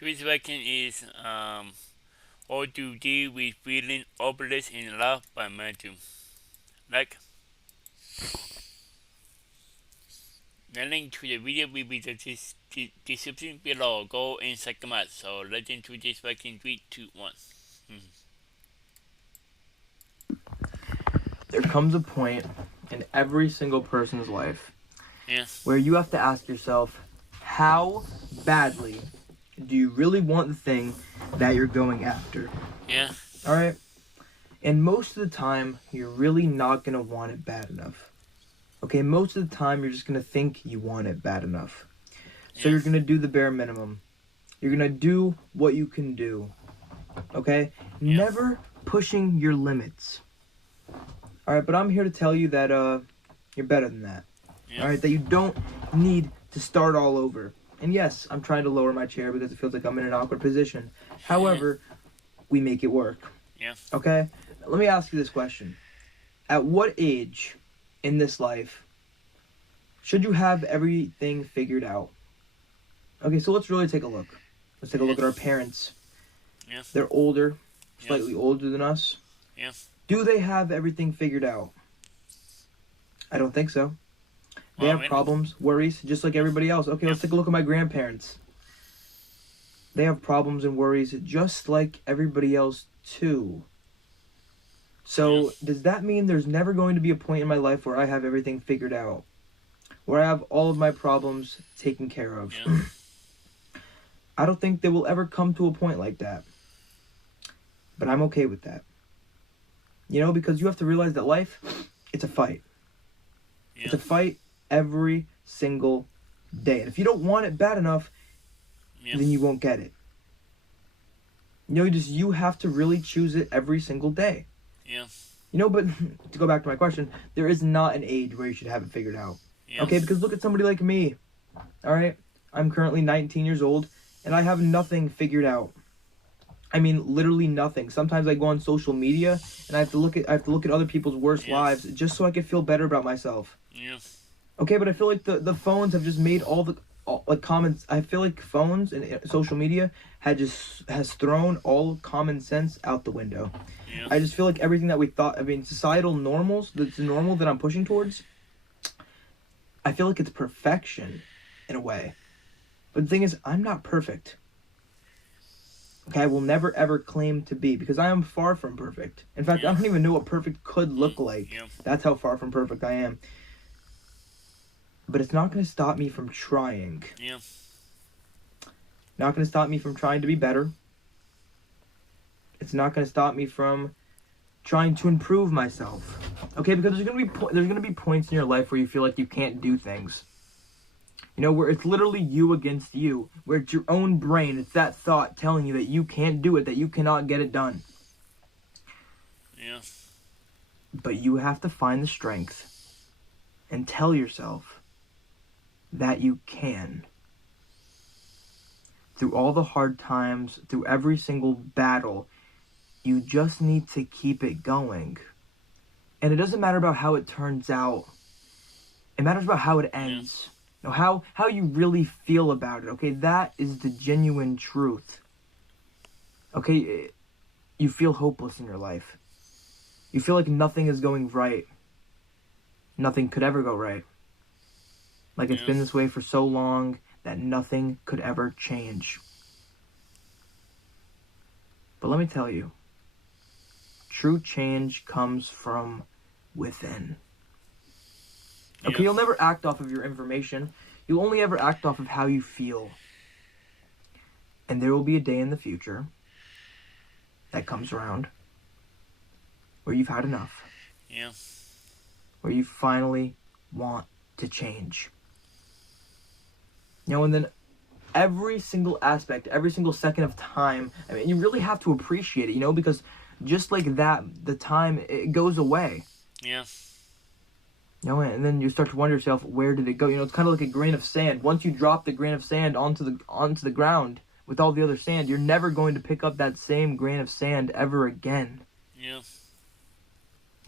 Today's question is how to deal with feeling hopeless in love by Matthew. Like, the link to the video will be the description below. Go and check them out. So let's into this question. 3, 2, 1. There comes a point in every single person's life Yeah. where you have to ask yourself, how badly do you really want the thing that you're going after? Yeah. All right? And most of the time, you're really not going to want it bad enough. Okay, most of the time, you're just going to think you want it bad enough. So Yeah. you're going to do the bare minimum. You're going to do what you can do. Okay? Yeah. Never pushing your limits. All right, but I'm here to tell you that you're better than that. Yeah. All right, that you don't need to start all over. And yes, I'm trying to lower my chair because it feels like I'm in an awkward position. However, we make it work. Yeah. Okay? Let me ask you this question. At what age in this life should you have everything figured out? Okay, so let's really take a look. Let's take a look at our parents. Yeah. They're older, slightly older than us. Yeah. Do they have everything figured out? I don't think so. They Well, have problems, worries, just like everybody else. Okay, let's take a look at my grandparents. They have problems and worries just like everybody else too. So does that mean there's never going to be a point in my life where I have everything figured out? Where I have all of my problems taken care of? Yeah. I don't think they will ever come to a point like that. But I'm okay with that. You know, because you have to realize that life, it's a fight. Yeah. It's a fight every single day. And if you don't want it bad enough, then you won't get it. You know, you have to really choose it every single day. Yeah. You know, but to go back to my question, there is not an age where you should have it figured out. Yeah. Okay, because look at somebody like me. All right, I'm currently 19 years old, and I have nothing figured out. I mean, literally nothing. Sometimes I go on social media, and I have to look at other people's worst lives just so I can feel better about myself. Yeah. Okay, but I feel like the phones have just made all comments. I feel like phones and social media has thrown all common sense out the window. Yeah. I just feel like everything that we thought, I mean, societal normals, that's normal that I'm pushing towards, I feel like it's perfection in a way. But the thing is, I'm not perfect. Okay, I will never ever claim to be, because I am far from perfect. In fact, I don't even know what perfect could look like. Yeah. That's how far from perfect I am. But it's not going to stop me from trying. Yeah. Not going to stop me from trying to be better. It's not going to stop me from trying to improve myself. Okay, because there's going to be points in your life where you feel like you can't do things. You know, where it's literally you against you, where it's your own brain, it's that thought telling you that you can't do it, that you cannot get it done. Yeah. But you have to find the strength and tell yourself that you can. Through all the hard times, through every single battle, you just need to keep it going. And it doesn't matter about how it turns out. It matters about how it ends. You know, how you really feel about it. Okay, that is the genuine truth. Okay, you feel hopeless in your life. You feel like nothing is going right. Nothing could ever go right. Like it's been this way for so long that nothing could ever change. But let me tell you, true change comes from within. Okay, you'll never act off of your information. You'll only ever act off of how you feel. And there will be a day in the future that comes around where you've had enough. Yeah. Where you finally want to change. You know, and then every single aspect, every single second of time, I mean, you really have to appreciate it, you know, because just like that, the time, it goes away. Yeah. You know, and then you start to wonder yourself, where did it go? You know, it's kind of like a grain of sand. Once you drop the grain of sand onto the ground with all the other sand, you're never going to pick up that same grain of sand ever again. Yeah.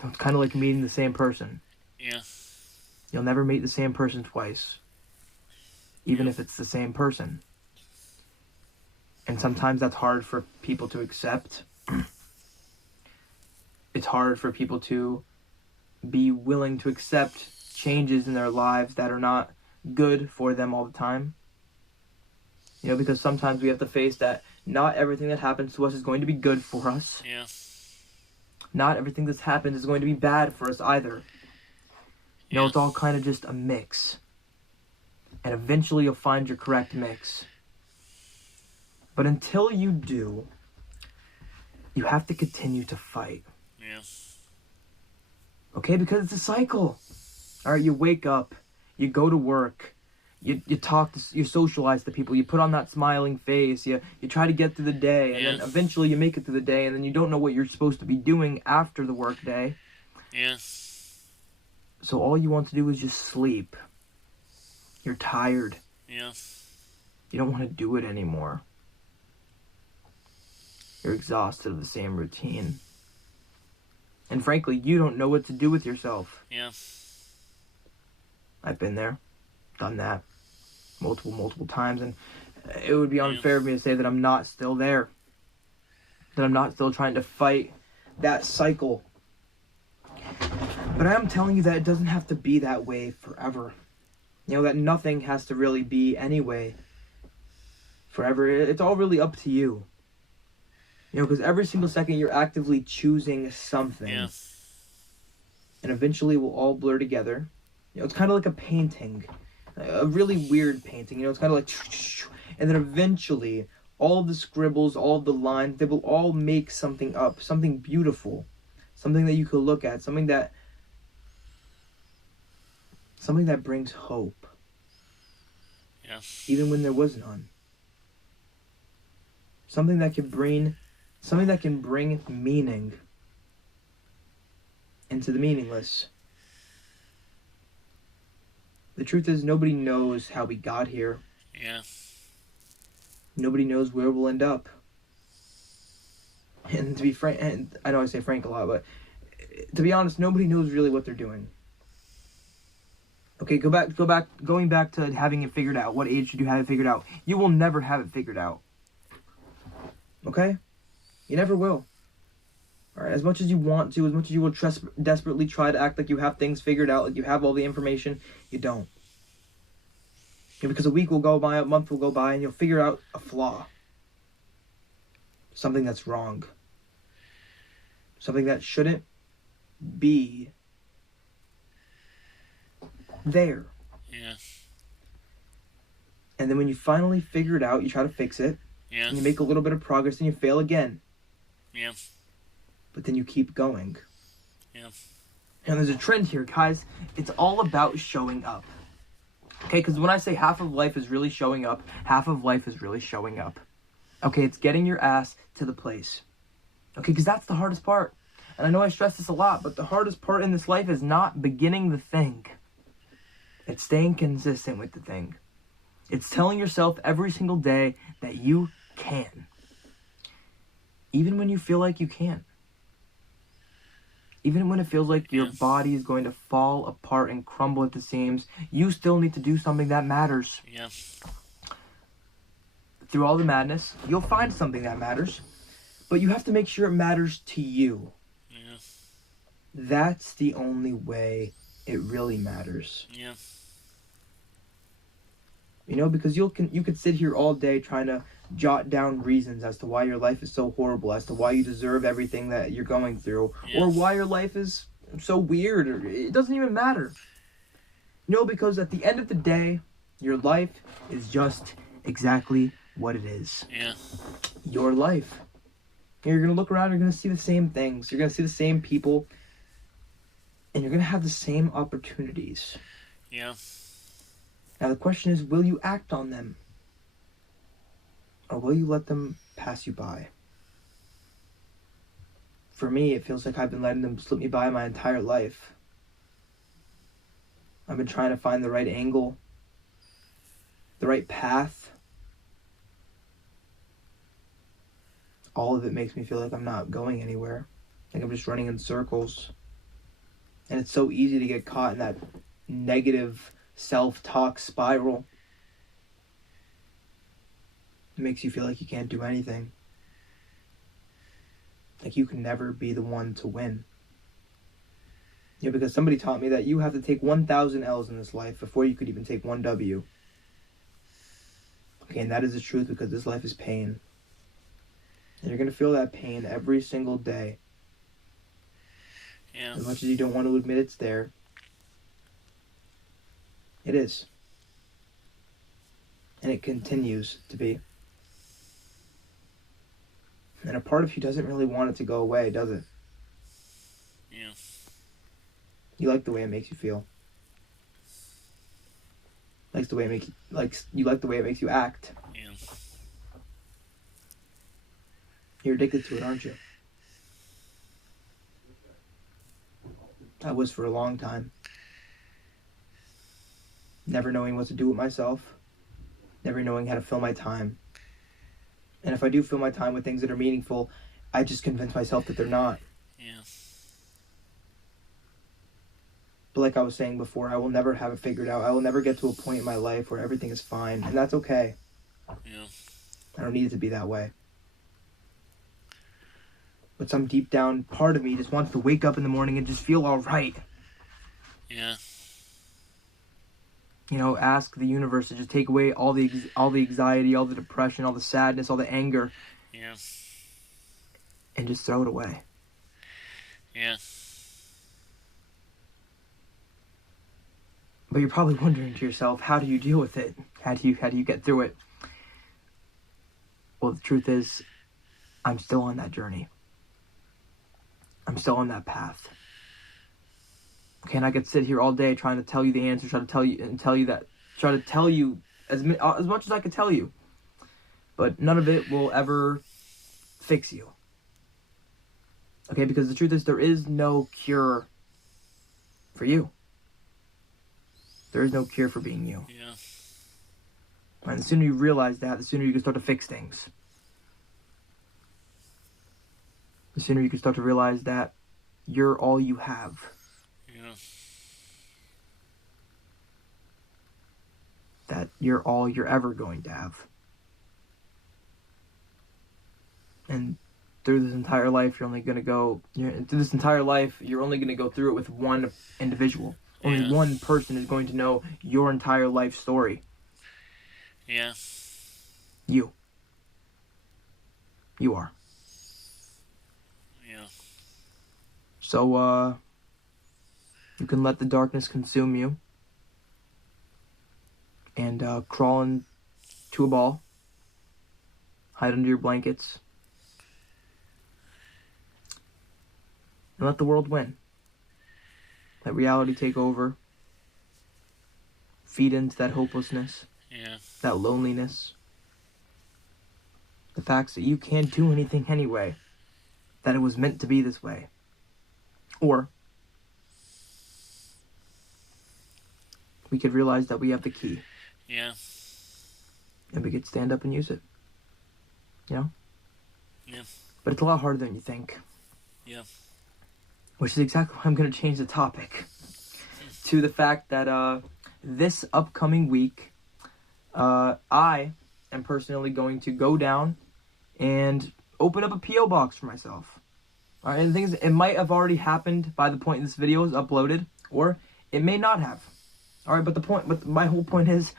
So it's kind of like meeting the same person. Yeah. You'll never meet the same person twice, even if it's the same person. And sometimes that's hard for people to accept. It's hard for people to be willing to accept changes in their lives that are not good for them all the time. You know, because sometimes we have to face that not everything that happens to us is going to be good for us. Yeah. Not everything that's happened is going to be bad for us either. You know, it's all kind of just a mix. And eventually you'll find your correct mix. But until you do, you have to continue to fight. Yeah. Okay, because it's a cycle. All right, you wake up, you go to work, you talk, you socialize to people, you put on that smiling face, you try to get through the day, and then eventually you make it through the day, and then you don't know what you're supposed to be doing after the work day. Yeah. So all you want to do is just sleep. You're tired. Yeah. You don't want to do it anymore. You're exhausted of the same routine. And frankly, you don't know what to do with yourself. Yeah. I've been there, done that multiple times, and it would be unfair of me to say that I'm not still there. That I'm not still trying to fight that cycle. But I am telling you that it doesn't have to be that way forever. You know, that nothing has to really be anyway forever. It's all really up to you. You know, because every single second you're actively choosing something. Yeah. And eventually we'll all blur together. You know, it's kind of like a painting. A really weird painting. You know, it's kind of like... And then eventually, all of the scribbles, all of the lines, they will all make something up. Something beautiful. Something that you could look at. Something that brings hope. Yeah. Even when there was none. Something that can bring meaning into the meaningless. The truth is, nobody knows how we got here. Yeah. Nobody knows where we'll end up. And to be frank, and I know I say frank a lot, but to be honest, nobody knows really what they're doing. Okay, going back to having it figured out. What age should you have it figured out? You will never have it figured out. Okay? You never will. Alright, as much as you want to, as much as you will desperately try to act like you have things figured out, like you have all the information, you don't. You know, because a week will go by, a month will go by, and you'll figure out a flaw. Something that's wrong. Something that shouldn't be there. Yeah. And then when you finally figure it out, you try to fix it. Yeah. And you make a little bit of progress, and you fail again. Yeah. But then you keep going. Yeah. And there's a trend here, guys. It's all about showing up. Okay, because when I say half of life is really showing up, half of life is really showing up. Okay, it's getting your ass to the place. Okay, because that's the hardest part. And I know I stress this a lot, but the hardest part in this life is not beginning the thing. It's staying consistent with the thing. It's telling yourself every single day that you can. Even when you feel like you can't. Even when it feels like your body is going to fall apart and crumble at the seams, you still need to do something that matters. Yeah. Through all the madness, you'll find something that matters. But you have to make sure it matters to you. Yeah. That's the only way it really matters. Yeah. You know, because you could sit here all day trying to jot down reasons as to why your life is so horrible, as to why you deserve everything that you're going through, or why your life is so weird, or it doesn't even matter. No, because at the end of the day, your life is just exactly what it is. Yeah. Your life. You're going to look around, you're going to see the same things, you're going to see the same people, and you're going to have the same opportunities. Yeah. Now the question is, will you act on them? Or will you let them pass you by? For me, it feels like I've been letting them slip me by my entire life. I've been trying to find the right angle, the right path. All of it makes me feel like I'm not going anywhere. Like I'm just running in circles. And it's so easy to get caught in that negative self-talk spiral. makes you feel like you can't do anything. Like you can never be the one to win. Because somebody taught me that you have to take 1,000 L's in this life before you could even take one W. Okay, and that is the truth, because this life is pain. And you're going to feel that pain every single day. Yeah. As much as you don't want to admit it's there, it is. And it continues to be. And a part of you doesn't really want it to go away, does it? Yeah. You like the way it makes you feel. You like the way it makes you act. Yeah. You're addicted to it, aren't you? I was for a long time. Never knowing what to do with myself. Never knowing how to fill my time. And if I do fill my time with things that are meaningful, I just convince myself that they're not. Yeah. But like I was saying before, I will never have it figured out. I will never get to a point in my life where everything is fine. And that's okay. Yeah. I don't need it to be that way. But some deep down part of me just wants to wake up in the morning and just feel all right. Yeah. Ask the universe to just take away all the anxiety, all the depression, all the sadness, all the anger. Yeah. And just throw it away. Yeah. But you're probably wondering to yourself, how do you deal with it? How do you get through it? Well, the truth is, I'm still on that journey. I'm still on that path. Okay, and I could sit here all day trying to tell you the answer, try to tell you as much as I could tell you. But none of it will ever fix you. Okay, because the truth is, there is no cure for you. There is no cure for being you. Yeah. And the sooner you realize that, the sooner you can start to fix things. The sooner you can start to realize that you're all you have. Yeah. That you're all you're ever going to have. And through this entire life, you're only going to go through it with one individual. Only one person is going to know your entire life story. Yeah. You. You are. Yeah. So, you can let the darkness consume you. And crawl into a ball. Hide under your blankets. And let the world win. Let reality take over. Feed into that hopelessness. Yeah. That loneliness. The facts that you can't do anything anyway. That it was meant to be this way. Or we could realize that we have the key. Yeah. And we could stand up and use it. Yeah. But it's a lot harder than you think. Yeah. Which is exactly why I'm going to change the topic. To the fact that this upcoming week, I am personally going to go down and open up a P.O. box for myself. Alright, and the thing is, it might have already happened by the point this video is uploaded, or it may not have. Alright, but my whole point is,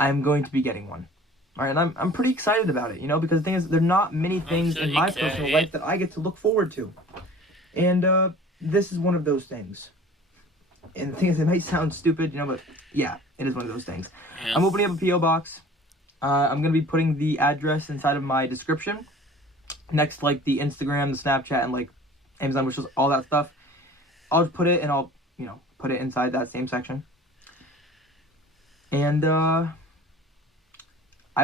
I'm going to be getting one. Alright, and I'm pretty excited about it, because the thing is, there are not many things in my personal life that I get to look forward to. And this is one of those things. And the thing is, it might sound stupid, but yeah, it is one of those things. Yeah. I'm opening up a P.O. box. I'm going to be putting the address inside of my description. Next, like, the Instagram, the Snapchat, and, like, Amazon wishes, all that stuff. I'll just put it, and I'll, put it inside that same section. And, I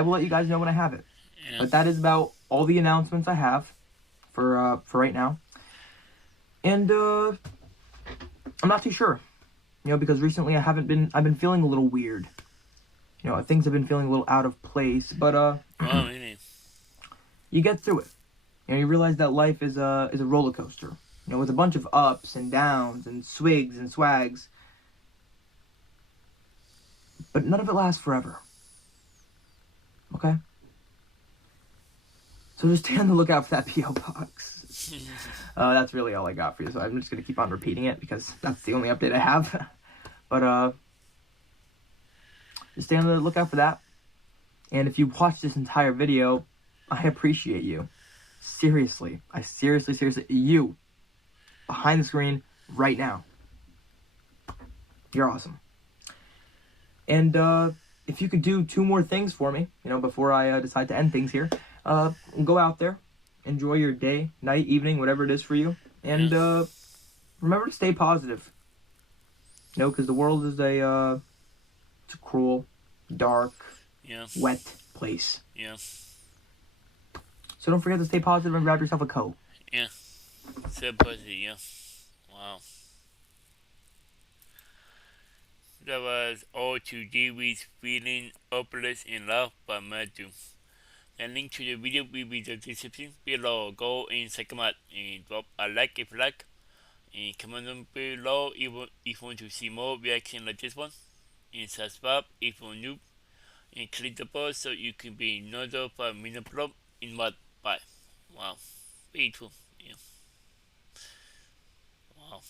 will let you guys know when I have it. Yeah. But that is about all the announcements I have for right now. And, I'm not too sure. Because recently I've been feeling a little weird. Things have been feeling a little out of place. But, Really? you get through it. You realize that life is a roller coaster. With a bunch of ups and downs and swigs and swags. But none of it lasts forever. Okay? So just stay on the lookout for that P.O. box. That's really all I got for you, so I'm just going to keep on repeating it because that's the only update I have. But just stay on the lookout for that. And if you watch this entire video, I appreciate you. Seriously. I seriously, you, behind the screen, right now. You're awesome. And if you could do 2 more things for me, before I decide to end things here, go out there, enjoy your day, night, evening, whatever it is for you, and remember to stay positive. Because the world is it's a cruel, dark, wet place. Yeah. So don't forget to stay positive and grab yourself a coat. Yeah. Stay positive, yeah. Wow. That was all to deal with feeling hopeless in love by Matthew. The link to the video will be in the description below. Go and check them out and drop a like if you like. And comment down below if you want to see more reaction like this one. And subscribe if you're new. And click the bell so you can be notified when I upload in what by. Wow. Beautiful. Yeah. Wow.